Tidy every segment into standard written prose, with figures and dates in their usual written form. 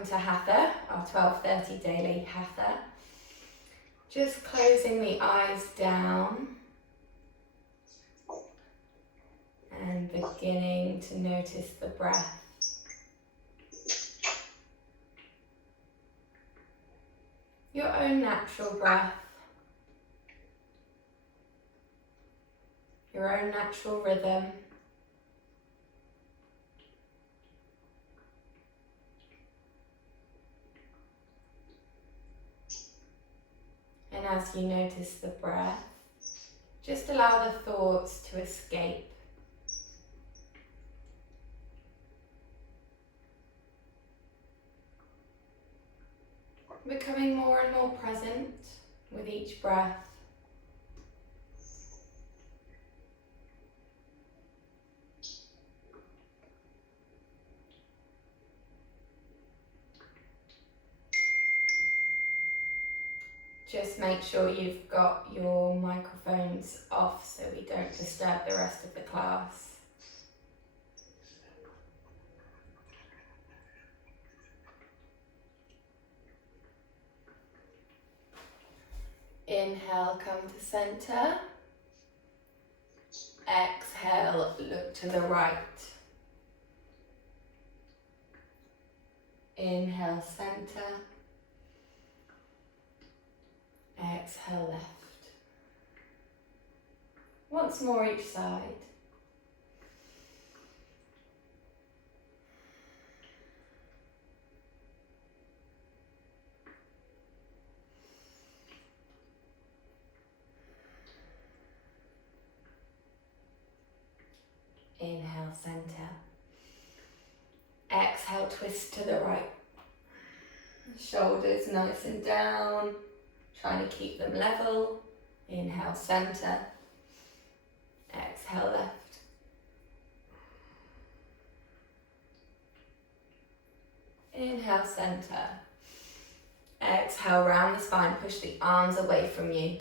welcome to Hatha, our 12:30 daily Hatha. Just closing the eyes down and beginning to notice the breath. Your own natural breath, your own natural rhythm. And as you notice the breath, just allow the thoughts to escape. Becoming more and more present with each breath. Just make sure you've got your microphones off so we don't disturb the rest of the class. Inhale, come to center. Exhale, look to the right. Inhale, center. Exhale, left. Once more each side. Inhale, center. Exhale, twist to the right. Shoulders nice and down. Trying to keep them level. Inhale, center. Exhale, left. Inhale, center. Exhale, round the spine. Push the arms away from you.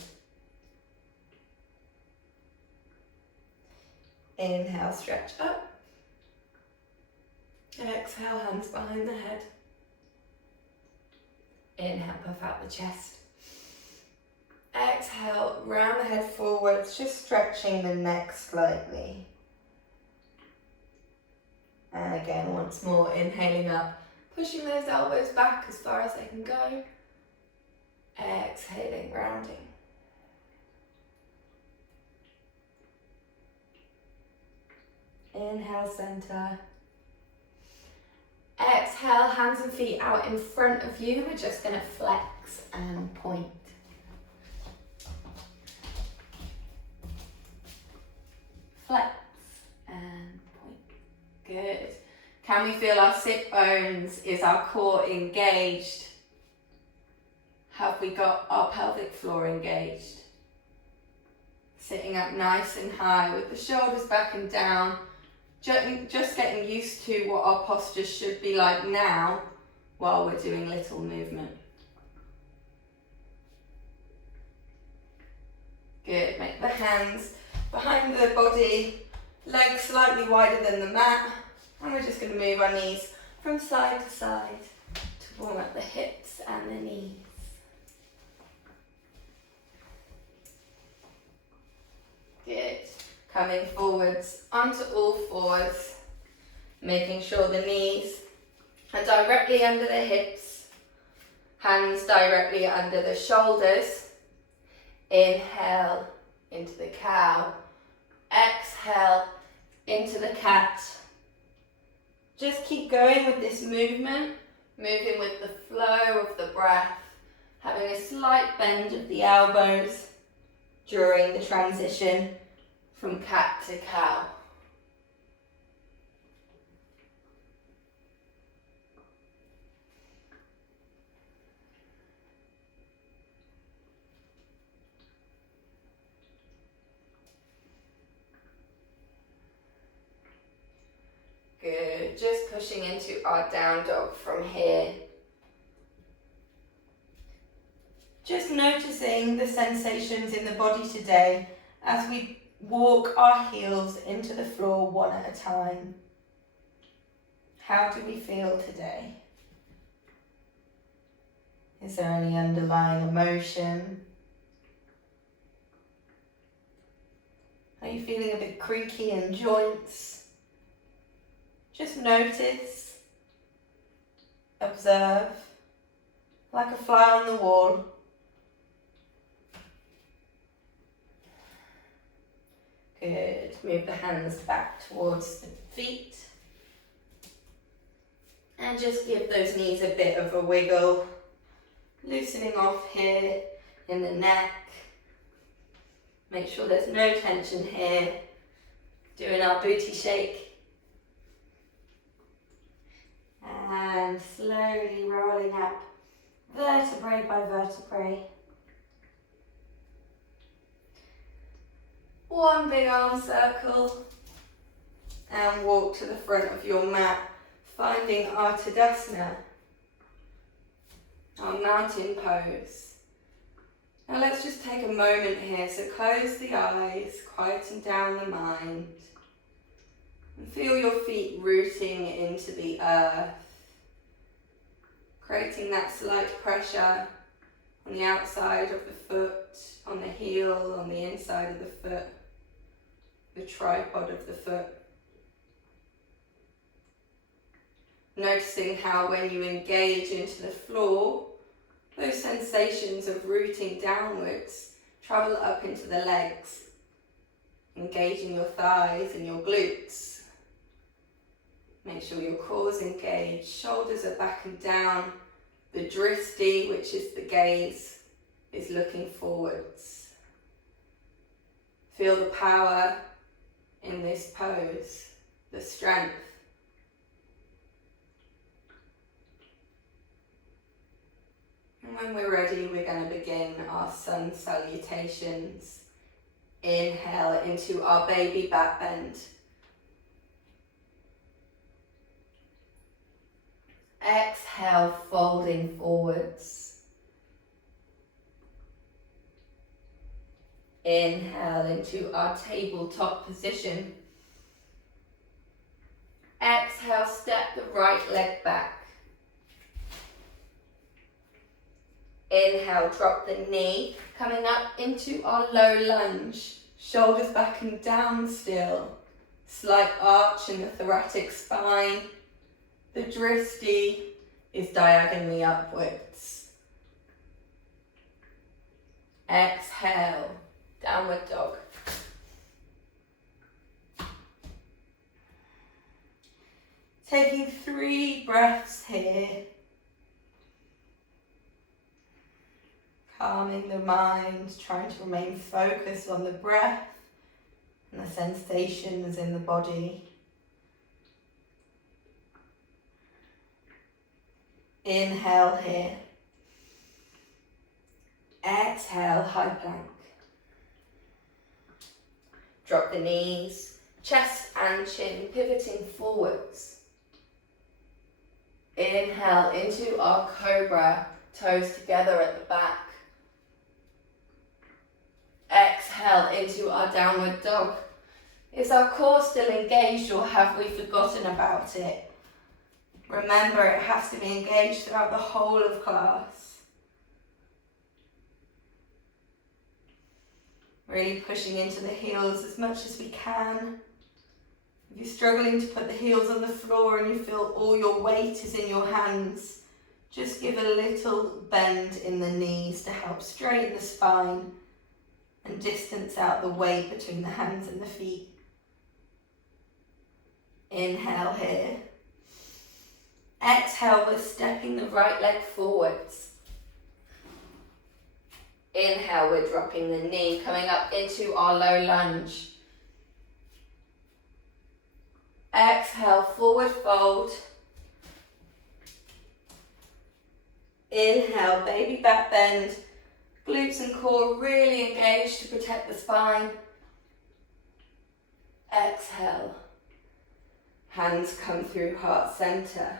Inhale, stretch up. Exhale, hands behind the head. Inhale, puff out the chest. Exhale, round the head forwards, just stretching the neck slightly. And again, once more, inhaling up, pushing those elbows back as far as they can go. Exhaling, rounding. Inhale, center. Exhale, hands and feet out in front of you. We're just going to flex and point. Flex and point. Good. Can we feel our sit bones? Is our core engaged? Have we got our pelvic floor engaged? Sitting up nice and high with the shoulders back and down. Just getting used to what our posture should be like now while we're doing little movement. Good. Make the hands behind the body, legs slightly wider than the mat, and we're just going to move our knees from side to side to warm up the hips and the knees. Good. Coming forwards onto all fours, making sure the knees are directly under the hips, hands directly under the shoulders. Inhale into the cow, exhale into the cat. Just keep going with this movement, moving with the flow of the breath, having a slight bend of the elbows during the transition from cat to cow. Good, just pushing into our down dog from here. Just noticing the sensations in the body today as we walk our heels into the floor one at a time. How do we feel today? Is there any underlying emotion? Are you feeling a bit creaky in joints? Just notice, observe, like a fly on the wall. Good. Move the hands back towards the feet. And just give those knees a bit of a wiggle. Loosening off here in the neck. Make sure there's no tension here. Doing our booty shake. And slowly rolling up vertebrae by vertebrae. One big arm circle. And walk to the front of your mat, finding our Tadasana, our mountain pose. Now let's just take a moment here, so close the eyes, quieten down the mind, and feel your feet rooting into the earth, creating that slight pressure on the outside of the foot, on the heel, on the inside of the foot, the tripod of the foot. Noticing how when you engage into the floor, those sensations of rooting downwards travel up into the legs, engaging your thighs and your glutes. Make sure your core's engaged, shoulders are back and down. The drishti, which is the gaze, is looking forwards. Feel the power in this pose, the strength. And when we're ready, we're going to begin our sun salutations. Inhale into our baby back bend. Exhale, folding forwards. Inhale into our tabletop position. Exhale, step the right leg back. Inhale, drop the knee, coming up into our low lunge. Shoulders back and down still. Slight arch in the thoracic spine. The drishti is diagonally upwards. Exhale, downward dog. Taking 3 breaths here. Calming the mind, trying to remain focused on the breath and the sensations in the body. Inhale here. Exhale, high plank. Drop the knees, chest and chin pivoting forwards. Inhale into our cobra, toes together at the back. Exhale into our downward dog. Is our core still engaged or have we forgotten about it? Remember, it has to be engaged throughout the whole of class. Really pushing into the heels as much as we can. If you're struggling to put the heels on the floor and you feel all your weight is in your hands, just give a little bend in the knees to help straighten the spine and distance out the weight between the hands and the feet. Inhale here. Exhale, we're stepping the right leg forwards. Inhale, we're dropping the knee, coming up into our low lunge. Exhale, forward fold. Inhale, baby back bend. Glutes and core really engaged to protect the spine. Exhale. Hands come through heart center.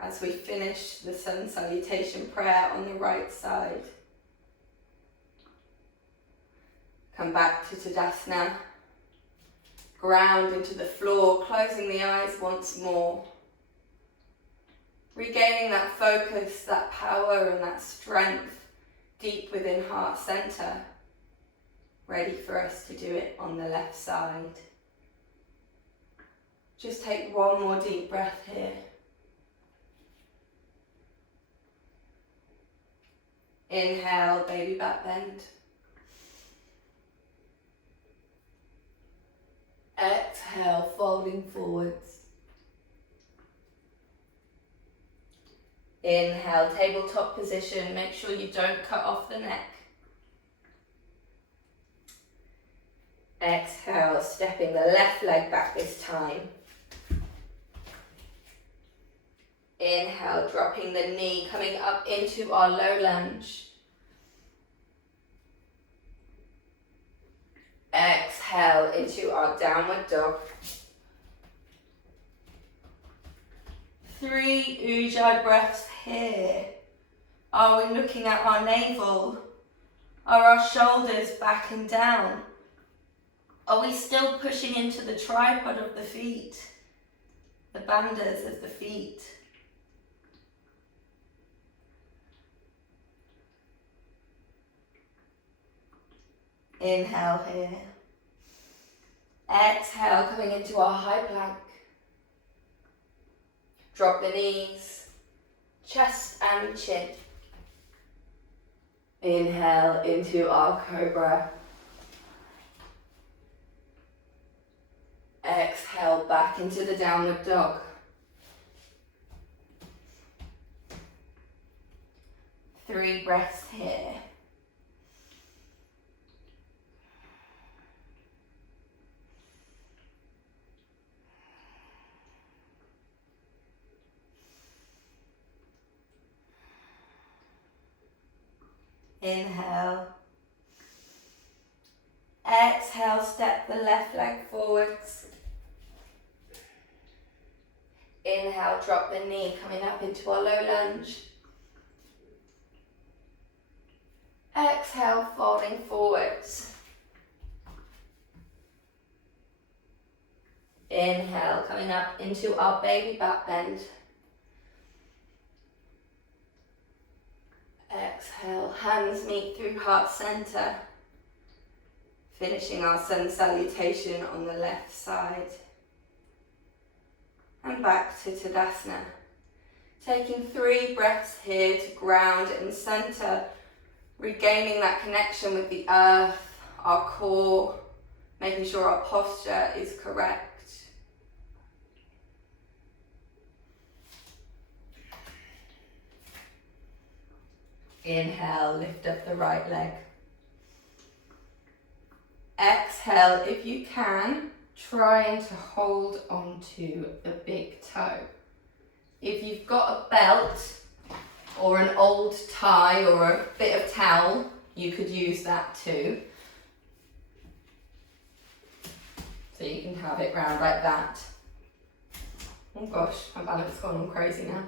As we finish the sun salutation prayer on the right side. Come back to Tadasana. Ground into the floor, closing the eyes once more. Regaining that focus, that power and that strength deep within heart center. Ready for us to do it on the left side. Just take one more deep breath here. Inhale, baby back bend. Exhale, folding forwards. Inhale, tabletop position. Make sure you don't cut off the neck. Exhale, stepping the left leg back this time. Inhale, dropping the knee, coming up into our low lunge. Exhale into our downward dog. 3 Ujjayi breaths here. Are we looking at our navel? Are our shoulders back and down? Are we still pushing into the tripod of the feet? The bandhas of the feet? Inhale here. Exhale, coming into our high plank. Drop the knees, chest and chin. Inhale into our cobra. Exhale back into the downward dog. 3 breaths here. Inhale. Exhale, step the left leg forwards. Inhale, drop the knee, coming up into our low lunge. Exhale, folding forwards. Inhale, coming up into our baby back bend. Exhale, hands meet through heart center. Finishing our sun salutation on the left side. And back to Tadasana. Taking 3 breaths here to ground and center. Regaining that connection with the earth, our core. Making sure our posture is correct. Inhale, lift up the right leg. Exhale, if you can, trying to hold onto the big toe. If you've got a belt or an old tie or a bit of towel, you could use that too. So you can have it round like that. Oh gosh, my balance has gone all crazy now.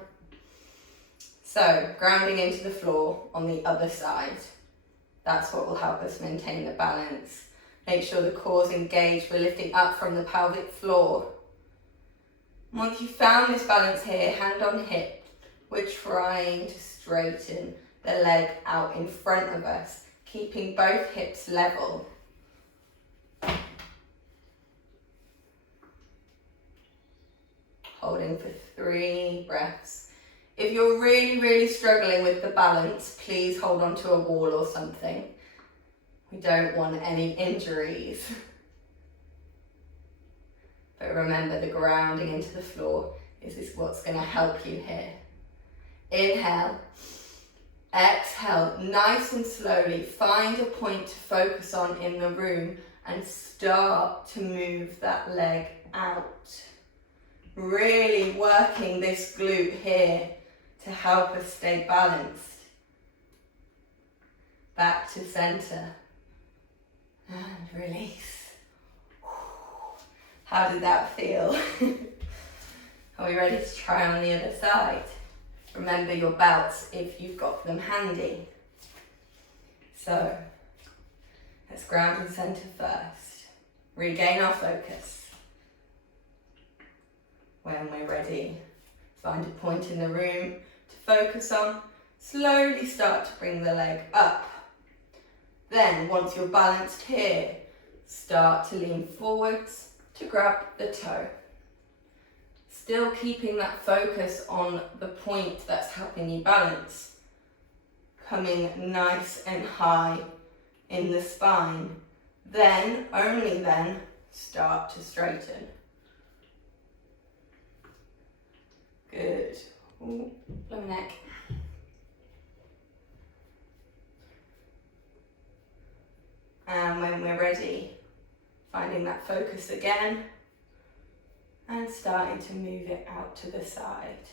So, grounding into the floor on the other side. That's what will help us maintain the balance. Make sure the core's engaged. We're lifting up from the pelvic floor. Once you've found this balance here, hand on hip, we're trying to straighten the leg out in front of us, keeping both hips level. Holding for 3 breaths. If you're really struggling with the balance, please hold on to a wall or something. We don't want any injuries. But remember, the grounding into the floor is what's going to help you here. Inhale. Exhale. Nice and slowly, find a point to focus on in the room and start to move that leg out. Really working this glute here to help us stay balanced. Back to center. And release. How did that feel? Are we ready to try on the other side? Remember your belts if you've got them handy. So, let's ground and center first. Regain our focus. When we're ready, as Find a point in the room to focus on. Slowly start to bring the leg up. Then, once you're balanced here, start to lean forwards to grab the toe. Still keeping that focus on the point that's helping you balance. Coming nice and high in the spine. Then, only then, start to straighten. Good. Ooh, lower neck. And when we're ready, finding that focus again and starting to move it out to the side.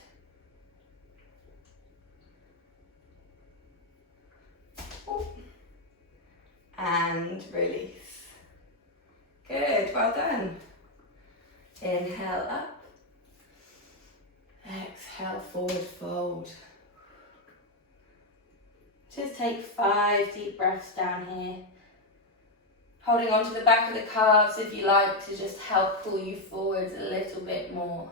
Ooh. And release. Good, well done. Inhale up. Exhale, forward fold. Just take 5 deep breaths down here. Holding onto the back of the calves if you like to just help pull you forwards a little bit more.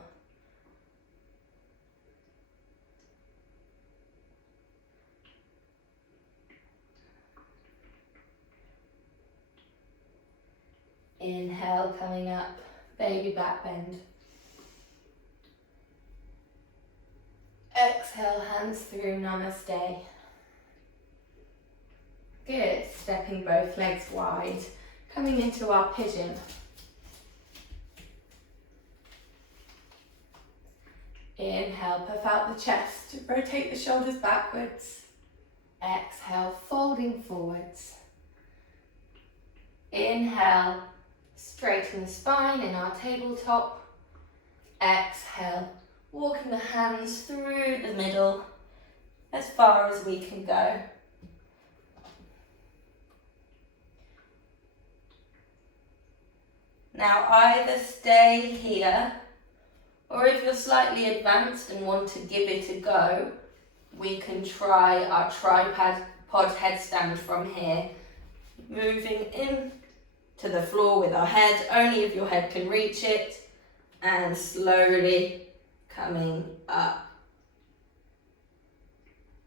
Inhale, coming up, baby back bend. Exhale, hands through, namaste. Good, stepping both legs wide, coming into our pigeon. Inhale, puff out the chest, rotate the shoulders backwards. Exhale, folding forwards. Inhale, straighten the spine in our tabletop. Exhale, walking the hands through the middle as far as we can go. Now either stay here, or if you're slightly advanced and want to give it a go, we can try our tripod headstand from here, moving in to the floor with our head, only if your head can reach it, and slowly coming up.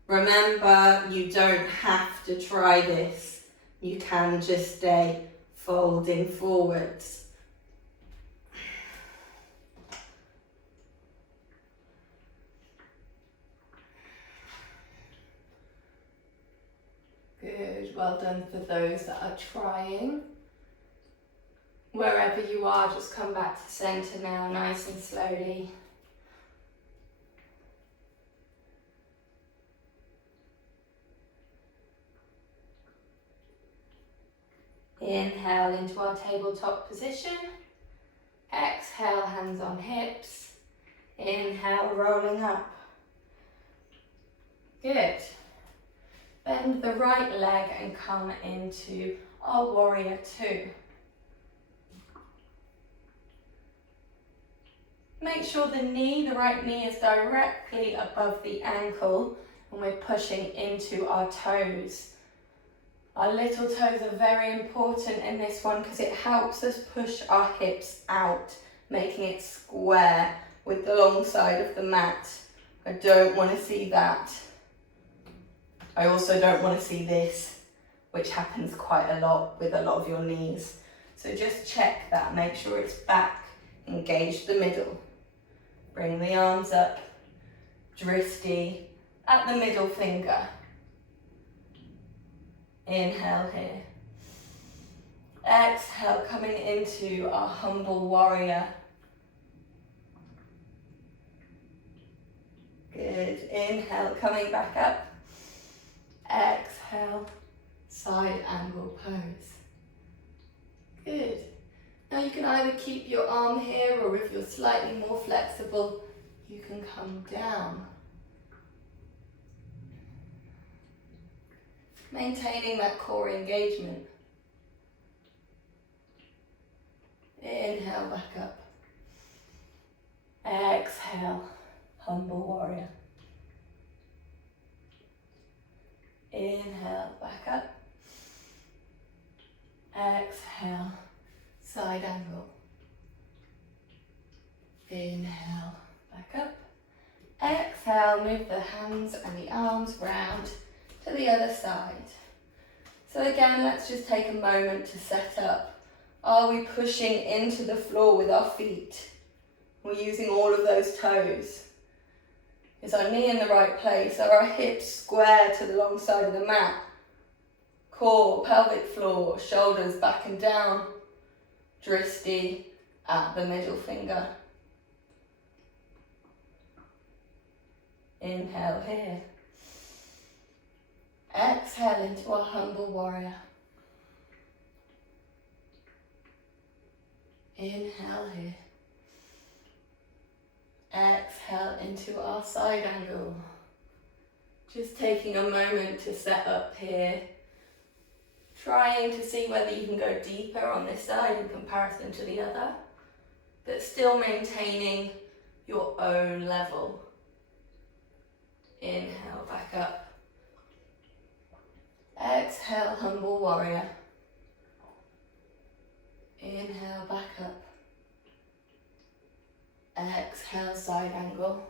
Remember, you don't have to try this. You can just stay folding forwards. Good, well done for those that are trying. Wherever you are, just come back to center now, nice and slowly. Inhale into our tabletop position. Exhale, hands on hips. Inhale, rolling up. Good. Bend the right leg and come into our warrior two. Make sure the right knee is directly above the ankle and we're pushing into our toes. Our little toes are very important in this one because it helps us push our hips out, making it square with the long side of the mat. I don't want to see that. I also don't want to see this, which happens quite a lot with a lot of your knees. So just check that, make sure it's back, engage the middle. Bring the arms up, drishti at the middle finger. Inhale here. Exhale, coming into our humble warrior. Good, inhale, coming back up. Exhale, side angle pose. Good. Now you can either keep your arm here, or if you're slightly more flexible, you can come down. Maintaining that core engagement. Inhale, back up. Exhale, humble warrior. Inhale, back up. Exhale, side angle. Inhale, back up. Exhale, move the hands and the arms round to the other side. So again, let's just take a moment to set up. Are we pushing into the floor with our feet? We're using all of those toes. Is our knee in the right place? Are our hips square to the long side of the mat? Core, pelvic floor, shoulders back and down. Drishti at the middle finger. Inhale here. Exhale into our humble warrior. Inhale here. Exhale into our side angle. Just taking a moment to set up here. Trying to see whether you can go deeper on this side in comparison to the other, but still maintaining your own level. Inhale, back up. Exhale, humble warrior. Inhale, back up. Exhale, side angle.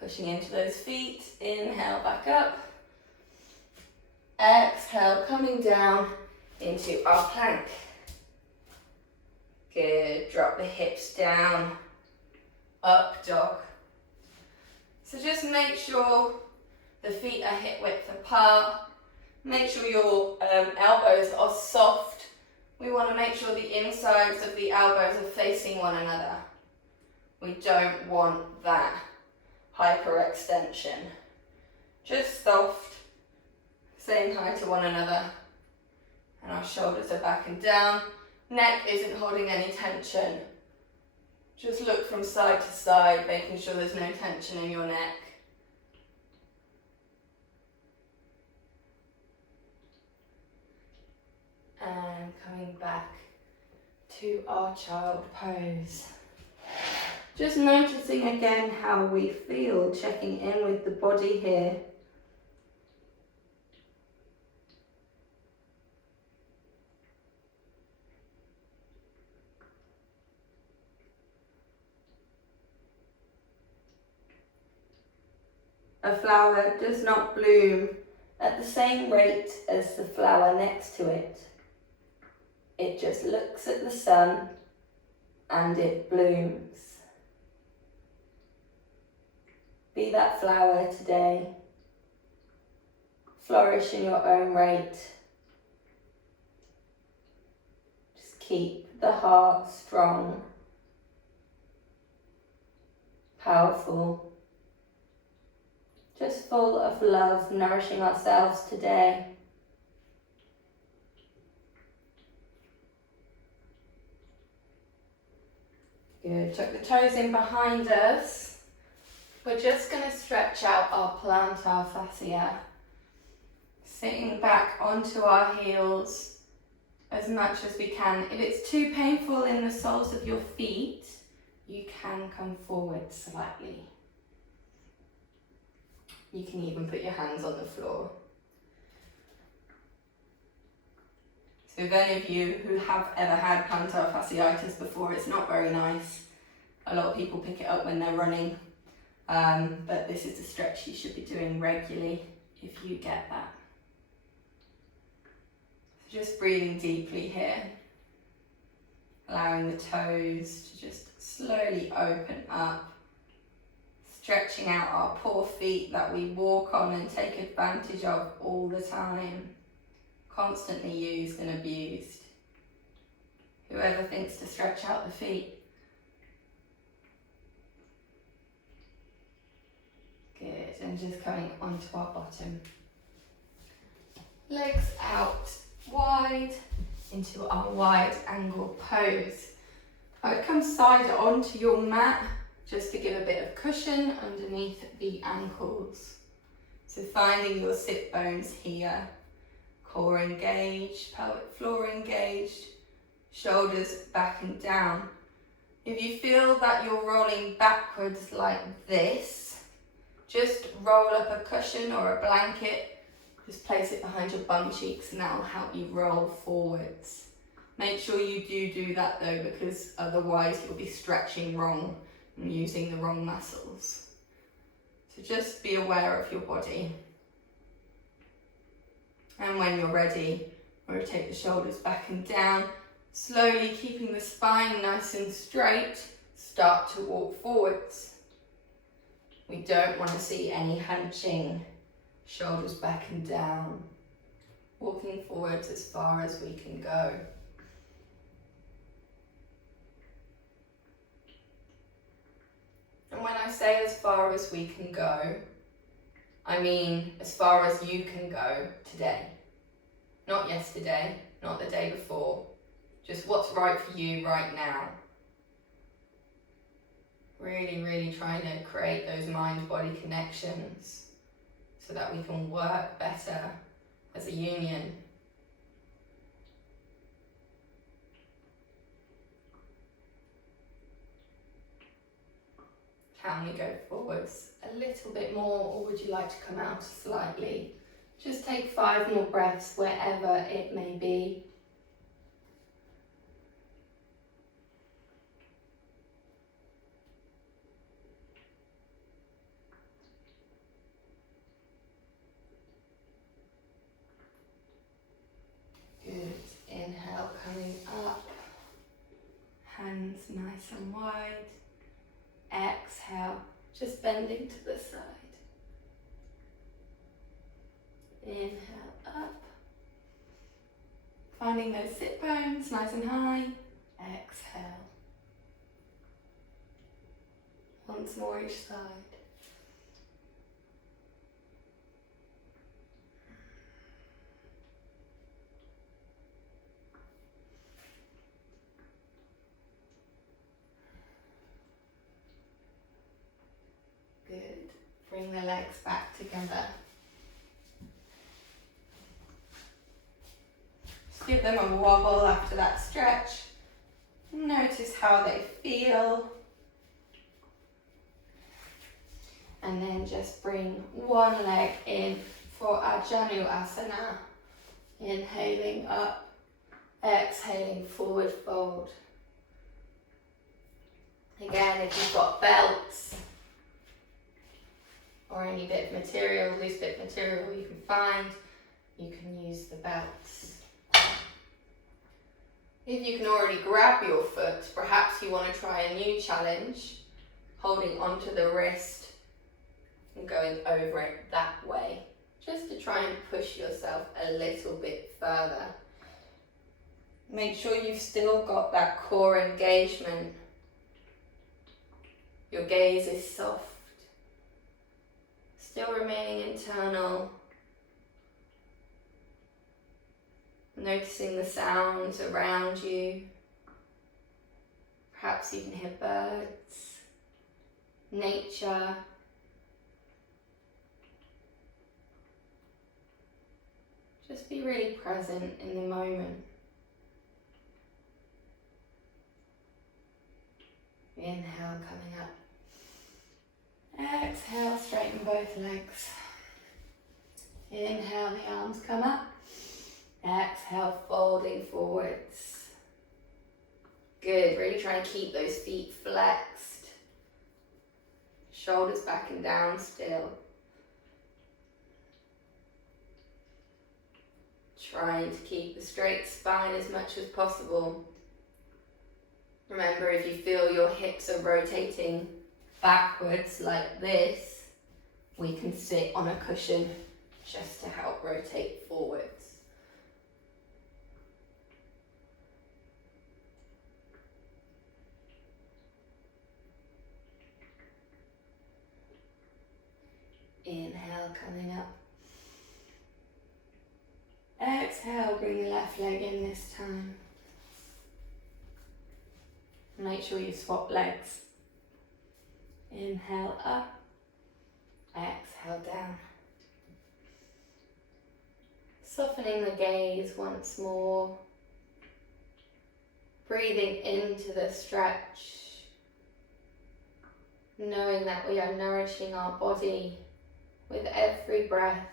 Pushing into those feet. Inhale, back up. Exhale, coming down into our plank. Good, drop the hips down, up dog. So just make sure the feet are hip width apart. Make sure your elbows are soft. We want to make sure the insides of the elbows are facing one another. We don't want that hyperextension. Just soft. Saying hi to one another, and our shoulders are back and down. Neck isn't holding any tension. Just look from side to side, making sure there's no tension in your neck. And coming back to our child pose. Just noticing again how we feel, checking in with the body here. A flower does not bloom at the same rate as the flower next to it. It just looks at the sun and it blooms. Be that flower today. Flourish in your own rate. Just keep the heart strong, powerful. Just full of love, nourishing ourselves today. Good, tuck the toes in behind us. We're just going to stretch out our plantar fascia. Sitting back onto our heels as much as we can. If it's too painful in the soles of your feet, you can come forward slightly. You can even put your hands on the floor. So if any of you who have ever had plantar fasciitis before, it's not very nice. A lot of people pick it up when they're running, but this is a stretch you should be doing regularly if you get that. So just breathing deeply here, allowing the toes to just slowly open up. Stretching out our poor feet that we walk on and take advantage of all the time. Constantly used and abused. Whoever thinks to stretch out the feet. Good, and just coming onto our bottom. Legs out wide into our wide angle pose. I would come side onto your mat, just to give a bit of cushion underneath the ankles. So finding your sit bones here, core engaged, pelvic floor engaged, shoulders back and down. If you feel that you're rolling backwards like this, just roll up a cushion or a blanket, just place it behind your bum cheeks and that will help you roll forwards. Make sure you do that though, because otherwise you'll be stretching wrong. and using the wrong muscles. So just be aware of your body. And when you're ready, rotate the shoulders back and down, slowly keeping the spine nice and straight. Start to walk forwards. We don't want to see any hunching, shoulders back and down. Walking forwards as far as we can go. And when I say as far as we can go, I mean as far as you can go today. Not yesterday, not the day before. Just what's right for you right now. Really, really trying to create those mind-body connections so that we can work better as a union. Can we go forwards a little bit more, or would you like to come out slightly? Just take 5 more breaths wherever it may be. Good. Inhale, coming up. Hands nice and wide. Exhale, just bending to the side. Inhale up. Finding those sit bones nice and high. Exhale. Once more each side. Good. Bring the legs back together. Just give them a wobble after that stretch. Notice how they feel. And then just bring one leg in for our Januasana. Inhaling up, exhaling forward fold. Again, if you've got belts or any bit of material, loose bit of material you can find, you can use the belts. If you can already grab your foot, perhaps you want to try a new challenge, holding onto the wrist and going over it that way, just to try and push yourself a little bit further. Make sure you've still got that core engagement. Your gaze is soft, still remaining internal. Noticing the sounds around you. Perhaps you can hear birds, nature. Just be really present in the moment. Inhale, coming up. Exhale, straighten both legs. Inhale, the arms come up. Exhale, folding forwards. Good, really trying to keep those feet flexed. Shoulders back and down still. Trying to keep the straight spine as much as possible. Remember, if you feel your hips are rotating backwards like this, we can sit on a cushion just to help rotate forwards. Inhale, coming up. Exhale, bring the left leg in this time. Make sure you swap legs. Inhale up, exhale down. Softening the gaze once more. Breathing into the stretch. Knowing that we are nourishing our body with every breath.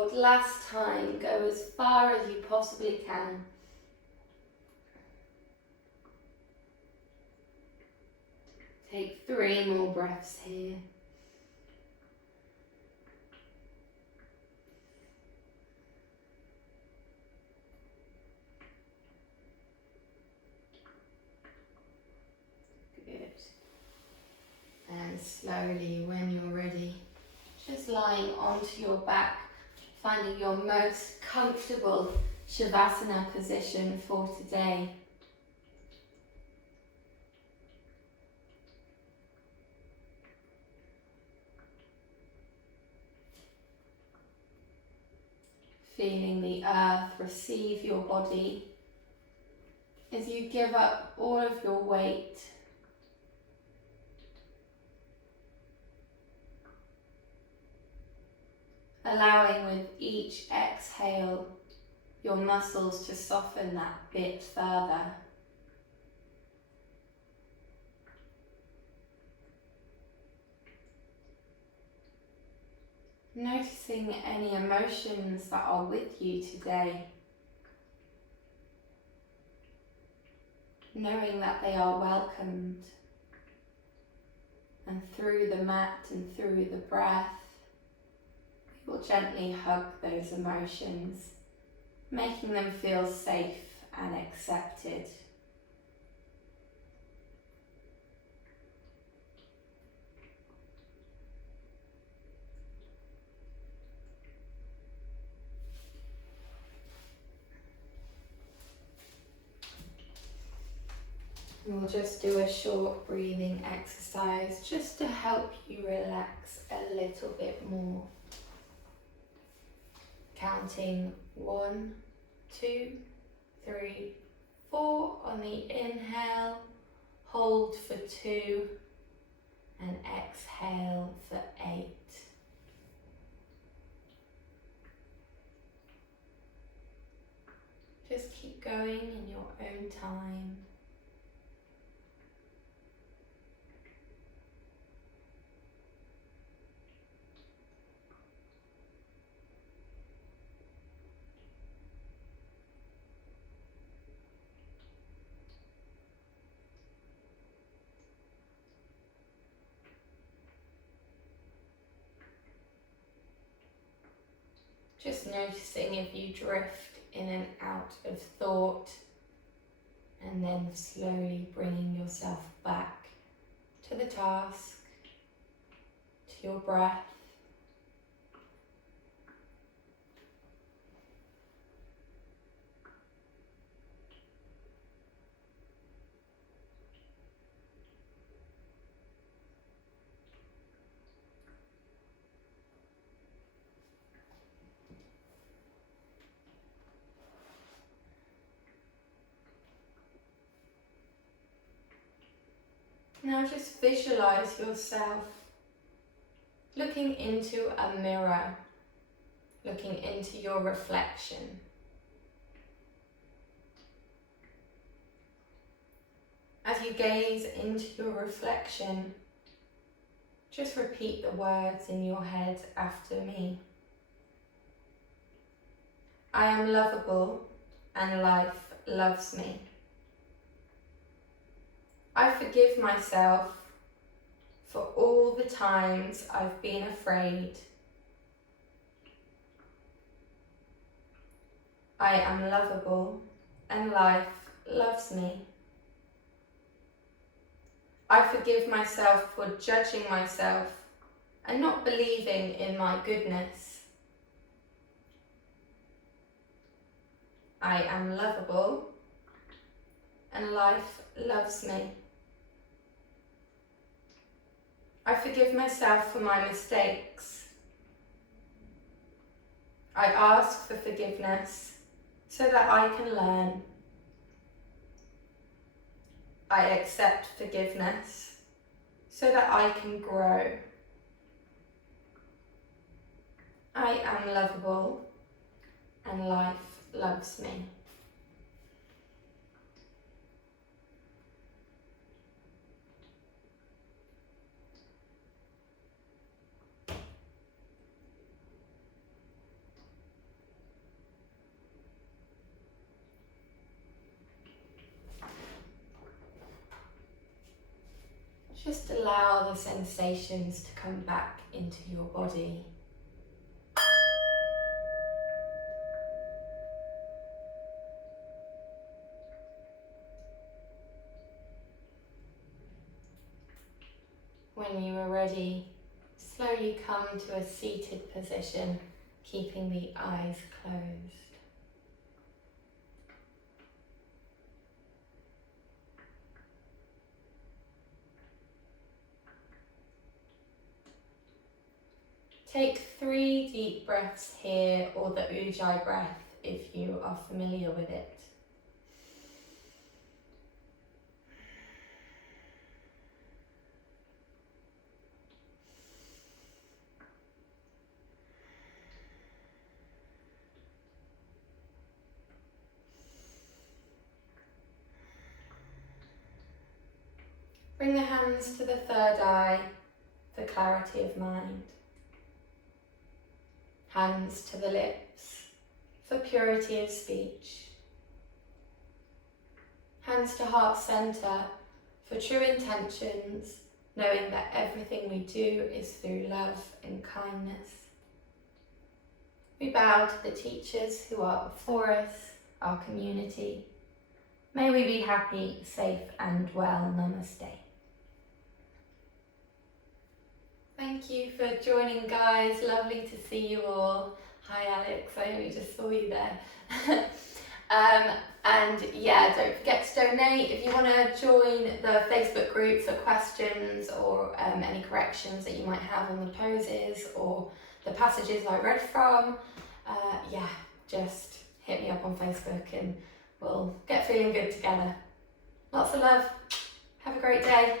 hold. Last time, go as far as you possibly can. Take 3 more breaths here. Good. And slowly, when you're ready, just lying onto your back, finding your most comfortable Shavasana position for today. Feeling the earth receive your body as you give up all of your weight. Allowing with each exhale your muscles to soften that bit further. Noticing any emotions that are with you today. Knowing that they are welcomed. And through the mat and through the breath, we will gently hug those emotions, making them feel safe and accepted. We'll just do a short breathing exercise just to help you relax a little bit more. Counting 1, 2, 3, 4 on the inhale, hold for 2, and exhale for 8. Just keep going in your own time. Just noticing if you drift in and out of thought, and then slowly bringing yourself back to the task, to your breath. Now just visualize yourself looking into a mirror, looking into your reflection. As you gaze into your reflection, just repeat the words in your head after me. I am lovable and life loves me. I forgive myself for all the times I've been afraid. I am lovable and life loves me. I forgive myself for judging myself and not believing in my goodness. I am lovable and life loves me. I forgive myself for my mistakes. I ask for forgiveness so that I can learn. I accept forgiveness so that I can grow. I am lovable and life loves me. Just allow the sensations to come back into your body. When you are ready, slowly come to a seated position, keeping the eyes closed. Take 3 deep breaths here, or the Ujjayi breath if you are familiar with it. Bring the hands to the third eye for clarity of mind. Hands to the lips for purity of speech. Hands to heart centre for true intentions, knowing that everything we do is through love and kindness. We bow to the teachers who are before us, our community. May we be happy, safe and well. Namaste. Thank you for joining, guys. Lovely to see you all. Hi Alex, I only just saw you there. And yeah, don't forget to donate. If you want to join the Facebook group for questions or any corrections that you might have on the poses or the passages I read from, yeah, just hit me up on Facebook and we'll get feeling good together. Lots of love. Have a great day.